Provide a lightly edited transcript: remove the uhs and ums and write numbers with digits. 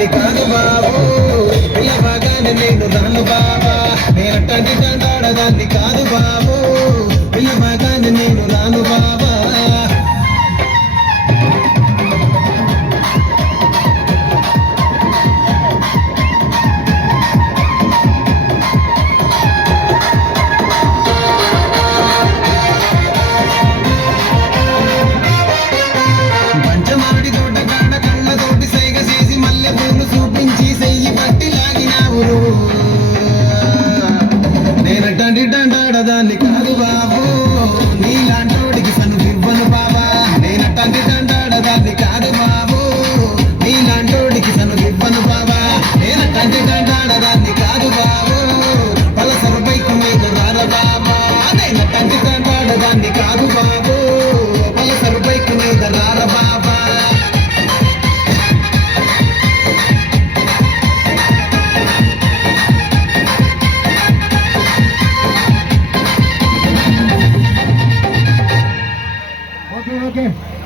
దాన్ని కాదు బాబు పిల్లబాగానే నేను రాను బాబా నేనట్టంటి దండాడదాన్ని కాదు బాబు పిల్లబాగానే నేను రాను బాబా పంచమాడి తోటగాడ కళ్ళతోటి సైగ చేసి మల్లె పూలు చూపించి సెయ్యి పట్టి లాగినావు నేనట్టంటి దండాడదాన్ని కాదు బాబు నీలాంటోడికి సను ఇవ్వను బాబా నేనట్టంటి దండాడదాన్ని కాదు బాబు నీలాంటోడికి సను ఇవ్వను బాబా నేనట్టంటి దండాడదాన్ని కాదు బాబు పలసరు బైకు మీద రార బాబా నేనట్టంటి దండాడదాన్ని కాదు బాబు పలసరు బైకు మీద రార బాబా Okay.